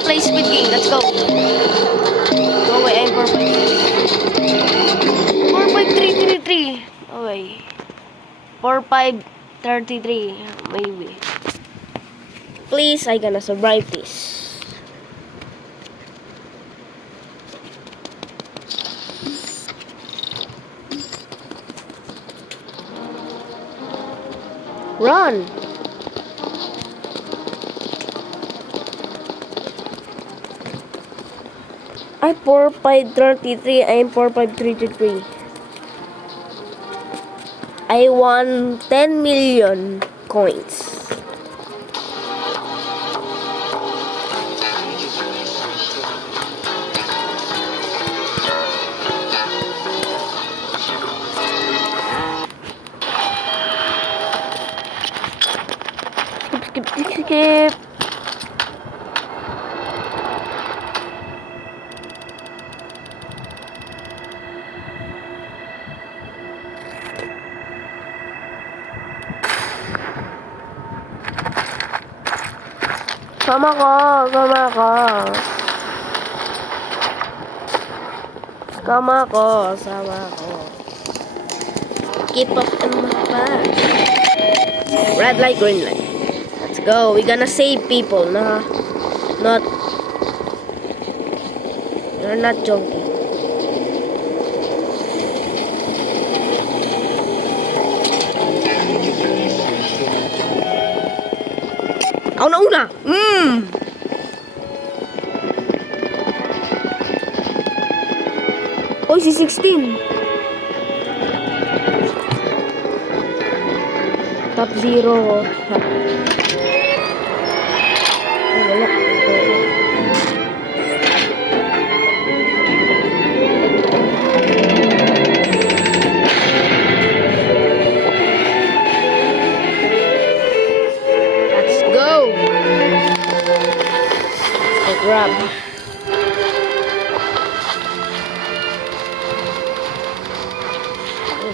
gonna play Squid Game. Let's go. Go away. I'm 45333. Okay. 4533. Maybe. Please, I gonna survive this. Run! I 4533. I am 4533. I won 10 million coins. Skip. Sama ko. Keep up in my back. Red light, green light. Let's go. We're gonna save people. Nah, not. You're not joking. Ako na una! Oy, si 16! Top 0 ko. Ay, wala. Let's go! Let's grab.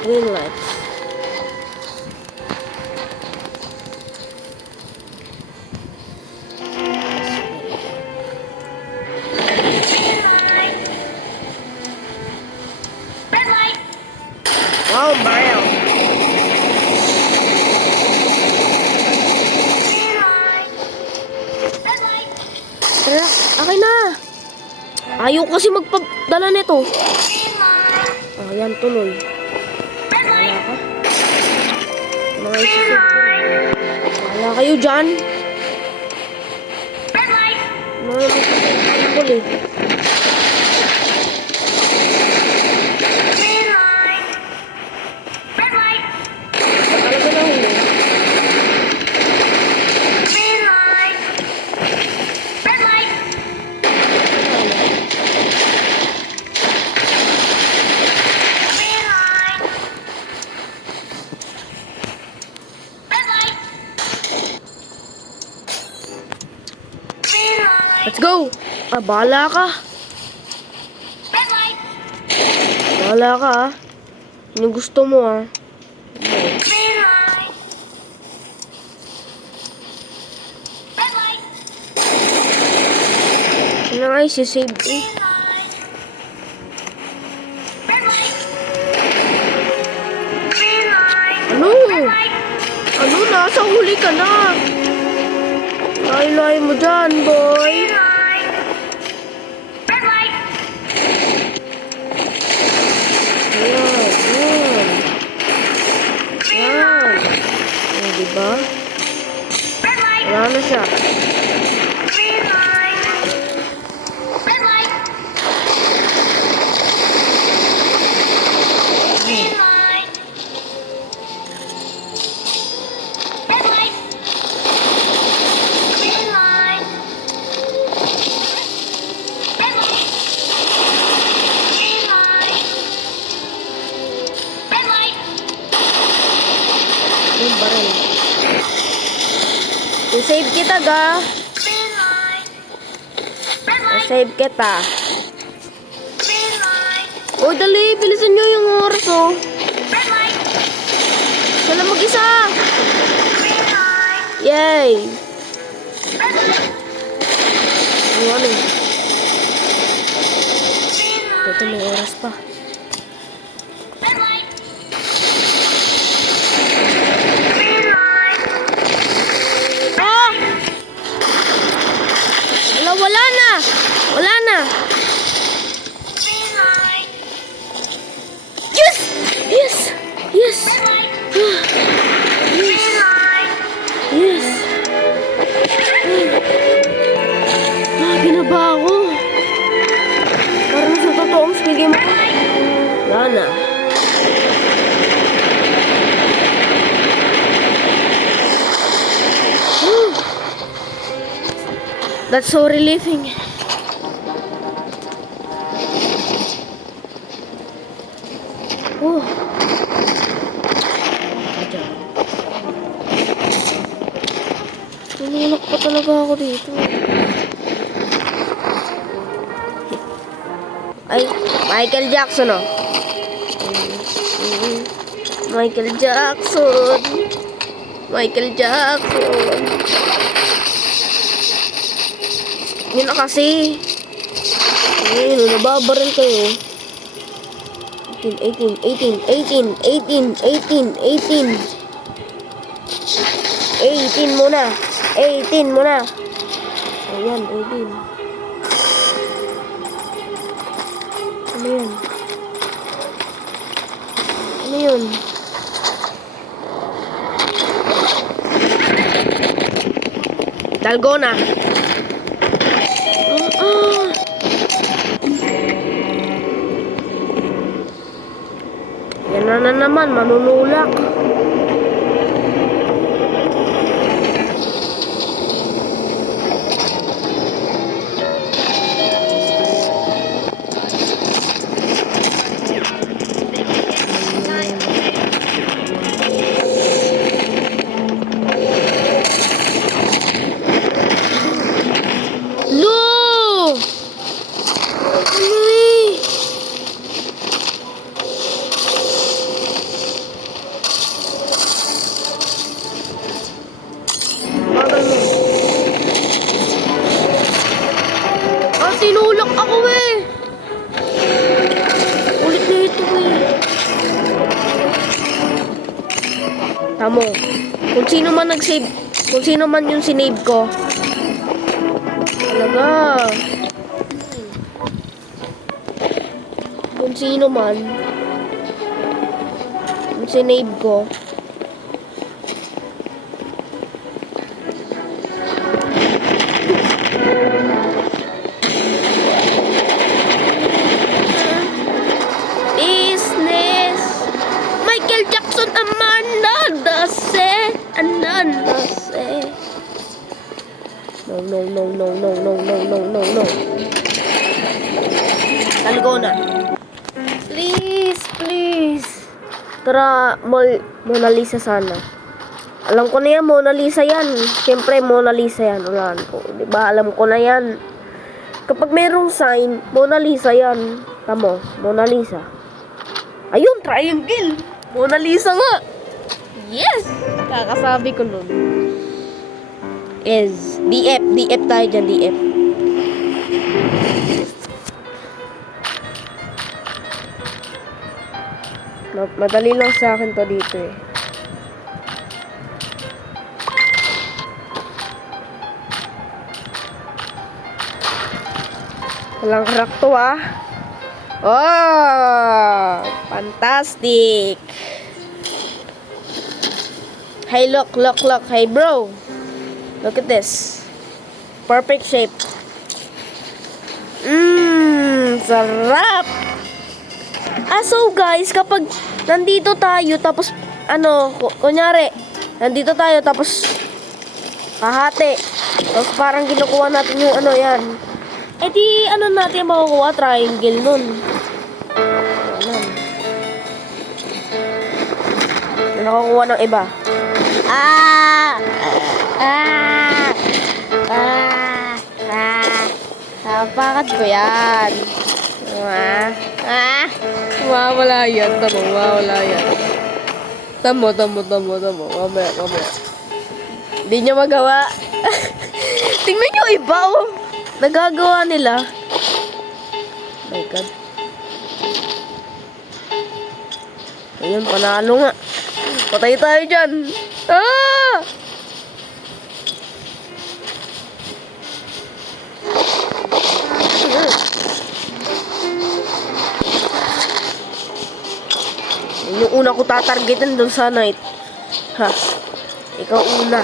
Green lights. Oh, man. Tara, akin na. Ayaw kasi magpadala nito. Ayan, tuloy. Wala ka. Mga isisip ko. Wala kayo dyan. Mga isisip ko eh. Let's go! Bahala ka. Bahala ka, ah. Yung gusto mo, ah. Ano nga isi-save eh? Ano? Ano? Nasa huli ka na. Layo-layo mo dyan, boy. Yan. O, diba? Wala na siya. I-save kita, ga. I-save kita. Oh, dali. Bilisan nyo yung oras, oh. Sala mag-isa. Yay. Ano? Ito may oras pa. Ah! Wala na! Wala na! Yes! Yes! Yes! Yes! Yes! Ginaba ako. Parang sa totoong spigay mo. Wala na. That's so relieving. Oh. Nanulak pa talaga ako dito. Ay, Michael Jackson, oh. Michael Jackson. Michael Jackson. Yun na kasi. Ayun, nababaril kayo. 18, 18, 18, 18, 18, 18. 18 muna. 18 muna. Ayan, 18. Ano yun? Ano yun? Dalgona. Yan na naman, manunulak. Tinulak ako eh. Ulit na ito eh. Tamo. Kung sino man nag-save, kung sino man yung sinave ko. Talaga. Kung sino man yung sinave ko. No. Dalgona. Please. Tara, Mona Lisa sana. Alam ko na yan, Mona Lisa yan. Siyempre, Mona Lisa yan. Ulan ko. Diba? Alam ko na yan. Kapag merong sign, Mona Lisa yan. Tamo, Mona Lisa. Ayun, triangle. Mona Lisa nga. Yes! Kakasabi ko nun. Is DF tayo dyan, DF. Madali lang sa akin to dito eh. Walang crack to ah. Oh! Fantastic! Hey, look. Hey, bro. Look at this. Perfect shape. Sarap! So guys, kapag nandito tayo, tapos, kunyari, nandito tayo, tapos, kahati. Tapos parang kinukuha natin yung yan. Natin makukuha? Triangle nun. Nakakuha ng iba. Bakit ko yan? Mawawala yan. Tamo. Mamaya. Hindi nyo magawa. Tingnan nyo iba, oh. nagagawa nila. My God. Ayun, panalo nga. Patay tayo dyan. Ah! Yung una ko tatargetin doon sa night. Ha? Ikaw una.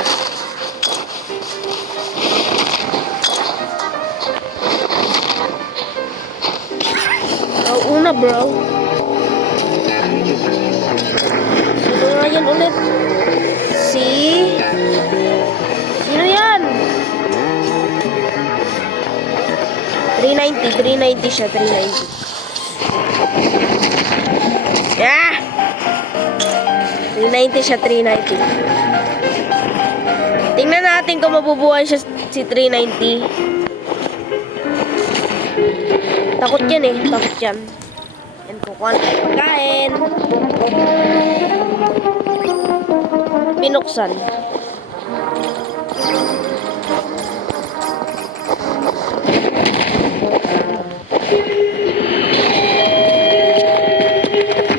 Ikaw una, bro. Sino nga yan ulit? Sino yan? 390 siya, 390. Yeah! 390 siya, 390. Tingnan natin kung mabubuhay siya si 390. Takot yan eh, takot yan. Yan, kukuha na tayo pagkain. Binuksan.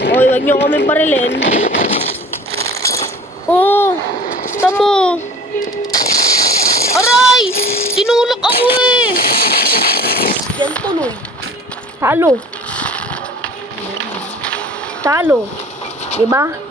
Hoy, wag niyo kami barilin. Oh, tamo. Aray! Tinulak ako eh. Yan tuloy. Talo. Talo. Diba?